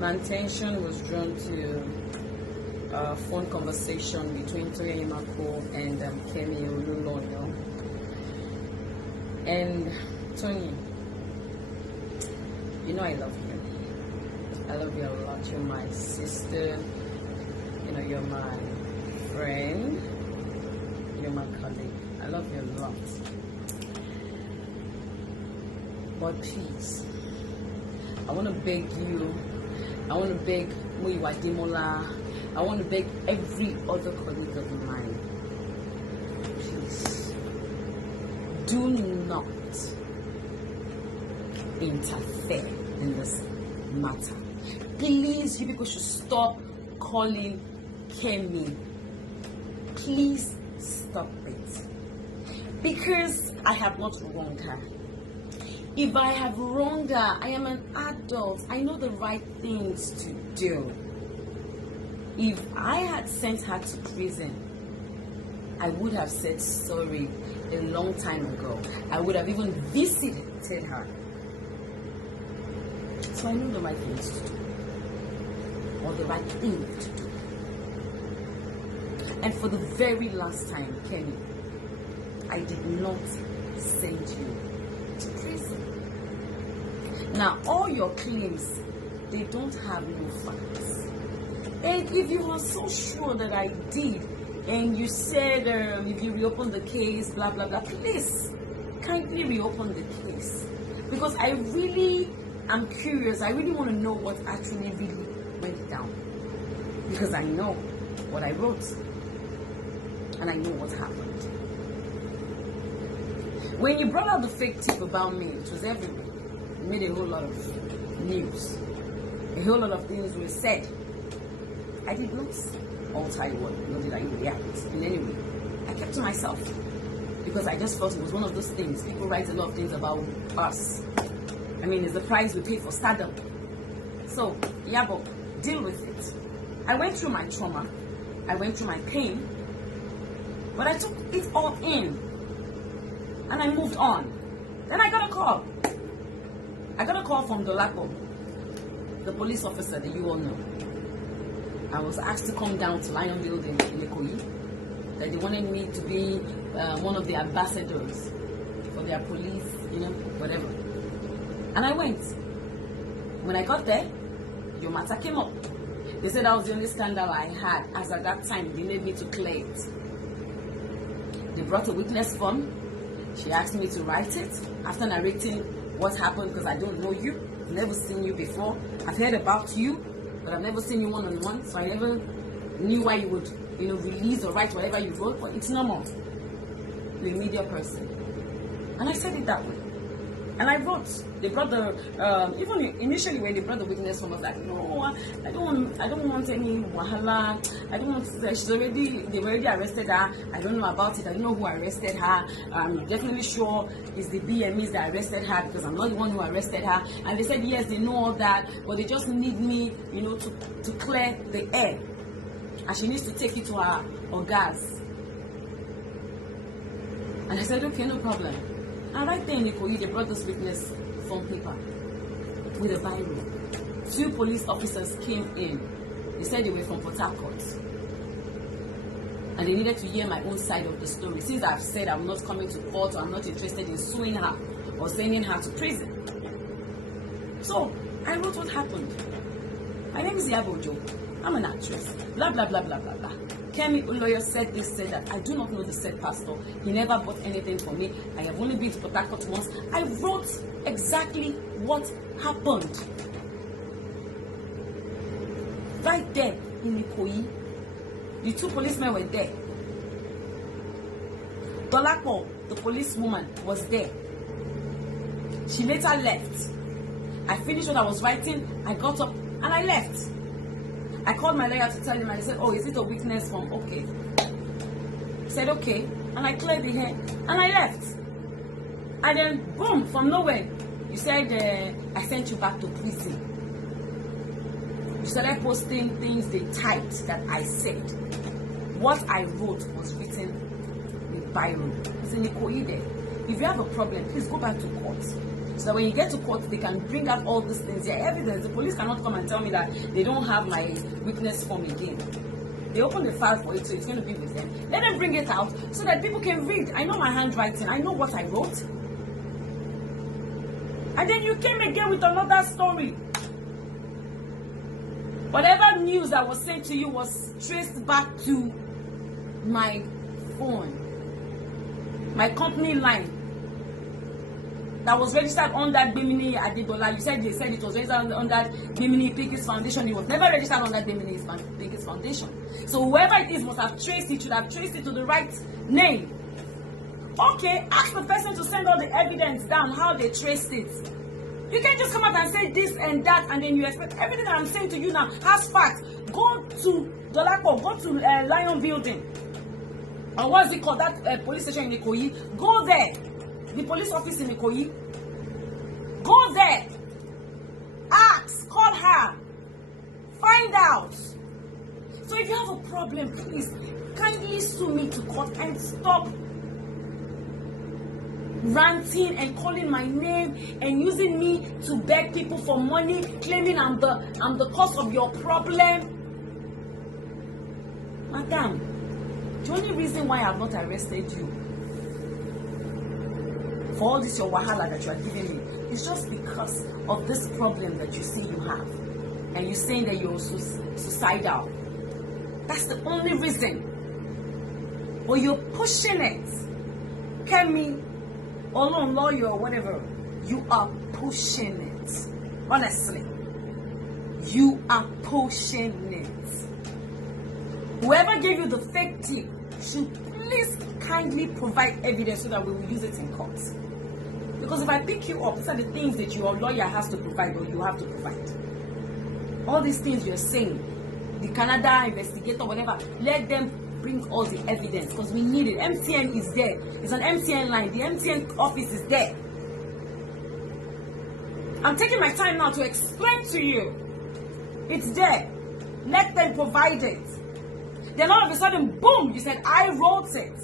My attention was drawn to a phone conversation between Iyabo and Kemi Olunloyo. And Tony, you know I love you. I love you a lot. You're my sister. You know, you're my friend. You're my colleague. I love you a lot. But please, I want to beg you. I want to beg Muyiwa Demola. I want to beg every other colleague of mine. Please, do not interfere in this matter. Please, you people should stop calling Kemi. Please stop it. Because I have not wronged her. If I have wronged her, I am an adult. I know the right things to do. If I had sent her to prison, I would have said sorry a long time ago. I would have even visited her. So I know the right things to do. Or the right thing to do. And for the very last time, Kemi, I did not send you to prison. Now, all your claims, they don't have no facts. And if you are so sure that I did, and you said if you reopen the case, blah, blah, blah, please, kindly reopen the case. Because I really am curious. I really want to know what actually really went down. Because I know what I wrote. And I know what happened. When you brought out the fake tip about me, it was everywhere. It made a whole lot of news. A whole lot of things were said. I did not alter your word, nor did I react in any way. I kept to myself. Because I just felt it was one of those things. People write a lot of things about us. I mean, it's the price we pay for stardom. So, Iyabo, deal with it. I went through my trauma. I went through my pain. But I took it all in. And I moved on. Then I got a call. I got a call from Dolapo, the police officer that you all know. I was asked to come down to Lion Building in Ikoyi. That they wanted me to be one of the ambassadors for their police, you know, whatever. And I went. When I got there, your matter came up. They said that was the only scandal I had, as at that time they needed me to clear it. They brought a witness form. She asked me to write it after narrating what happened, because I don't know you. I've never seen you before. I've heard about you, but I've never seen you one-on-one, so I never knew why you would, you know, release or write whatever you wrote, but it's normal. You're a media person. And I said it that way. And I wrote. They brought the even initially when they brought the witness form, I was like, no, I don't want any wahala. I don't want. They already arrested her. I don't know about it. I don't know who arrested her. I'm definitely sure it's the BMEs that arrested her, because I'm not the one who arrested her. And they said yes, they know all that, but they just need me, you know, to clear the air. And she needs to take it to her orgas. And I said, okay, no problem. And right there in Ikoyi, they brought this witness form paper with a Bible. 2 police officers came in. They said they were from Port Harcourt. And they needed to hear my own side of the story. Since I've said I'm not coming to court, or I'm not interested in suing her or sending her to prison. So, I wrote what happened. My name is Iyabo Ojo. I'm an actress. Blah, blah, blah, blah, blah, blah. Kemi Olunloyo said this, said that. I do not know the said pastor. He never bought anything for me. I have only been to Port Harcourt once. I wrote exactly what happened. Right there in Ikoyi. The 2 policemen were there. Dolapo, the policewoman, was there. She later left. I finished what I was writing. I got up and I left. I called my lawyer to tell him, and he said, oh, is it a witness form? Okay. He said, okay. And I cleared the hair, and I left. And then, boom, from nowhere, you said, I sent you back to prison. You started posting things they typed that I said. What I wrote was written with Byron. It's in Ikoyi there. If you have a problem, please go back to court. So that when you get to court, they can bring out all these things. Their evidence. The police cannot come and tell me that they don't have my witness form again. They open the file for it, so it's going to be with them. Let them bring it out so that people can read. I know my handwriting. I know what I wrote. And then you came again with another story. Whatever news that was sent to you was traced back to my phone, my company line that was registered under Bimini Adibola. You said they said it was registered under Bimini Pickens Foundation. It was never registered under Bimini Pickens Foundation. So whoever it is must have traced it, should have traced it to the right name. Okay, ask the person to send all the evidence down, how they traced it. You can't just come out and say this and that, and then you expect everything that I'm saying to you now has facts. Go to Dolapo, go to Lion Building, or what's it called, that police station in Ikoyi. Go there, the police office in Ikoyi. Go there, ask, call her, find out. So if you have a problem, please kindly sue me to court and stop ranting and calling my name and using me to beg people for money, claiming I'm the cause of your problem. Madam, the only reason why I have not arrested you for all this your wahala that you are giving me is just because of this problem that you say you have, and you're saying that you're suicidal. That's the only reason. But you're pushing it. Kemi Olunloyo or whatever, you are pushing it. Honestly, you are pushing it. Whoever gave you the fake tip should please kindly provide evidence so that we will use it in court. Because if I pick you up, these are the things that your lawyer has to provide, or you have to provide. All these things you're saying, the Canada investigator, whatever, let them bring all the evidence, because we need it. MTN is there. It's an MTN line. The MTN office is there. I'm taking my time now to explain to you. It's there. Let them provide it. Then all of a sudden, boom, you said, I wrote it.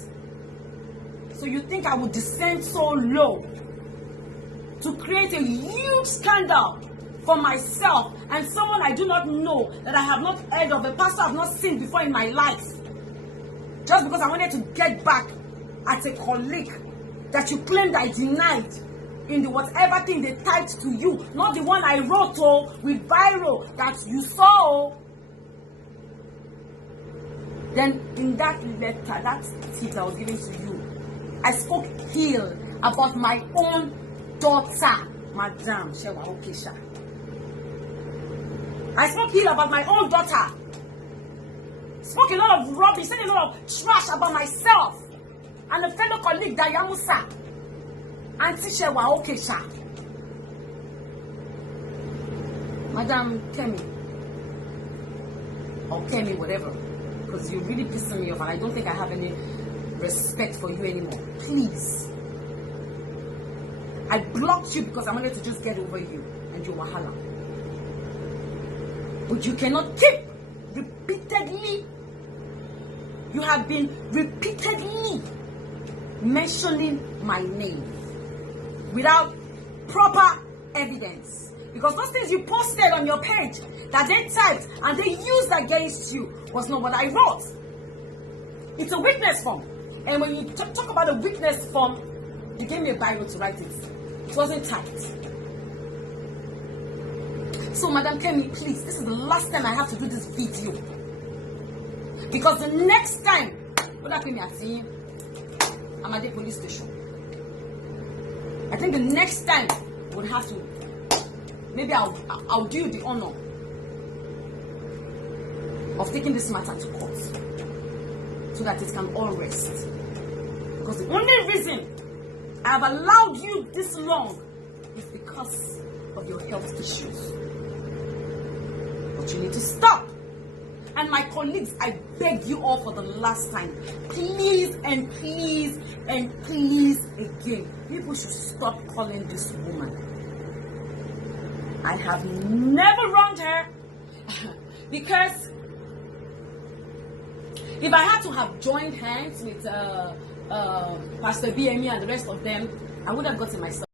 So you think I would descend so low to create a huge scandal for myself and someone I do not know, that I have not heard of, a pastor I have not seen before in my life, just because I wanted to get back at a colleague that you claimed I denied in the whatever thing they typed to you, not the one I wrote with viral that you saw. Then in that letter, that tip I was giving to you, I spoke ill about my own daughter, Madam Shewa Okesha. I spoke ill about my own daughter. Spoke a lot of rubbish, said a lot of trash about myself and a fellow colleague, Dayamusa, Auntie Shewa Okesha. Madam Kemi, or Kemi, whatever, because you're really pissing me off and I don't think I have any respect for you anymore. Please. I blocked you because I wanted to just get over you and your wahala. But you cannot keep repeatedly, you have been repeatedly mentioning my name without proper evidence. Because those things you posted on your page that they typed and they used against you was not what I wrote. It's a witness form. And when you talk about a witness form, you gave me a Bible to write it. It wasn't typed. So, Madam Kemi, please, this is the last time I have to do this video. Because the next time, I'm at the police station. I think the next time we'll have to, maybe I'll do you the honor of taking this matter to court so that it can all rest. Because the only reason I have allowed you this long is because of your health issues. But you need to stop. And my colleagues, I beg you all for the last time, please and please and please again, people should stop calling this woman. I have never wronged her because if I had to have joined hands with Pastor BME and the rest of them, I would have gotten myself.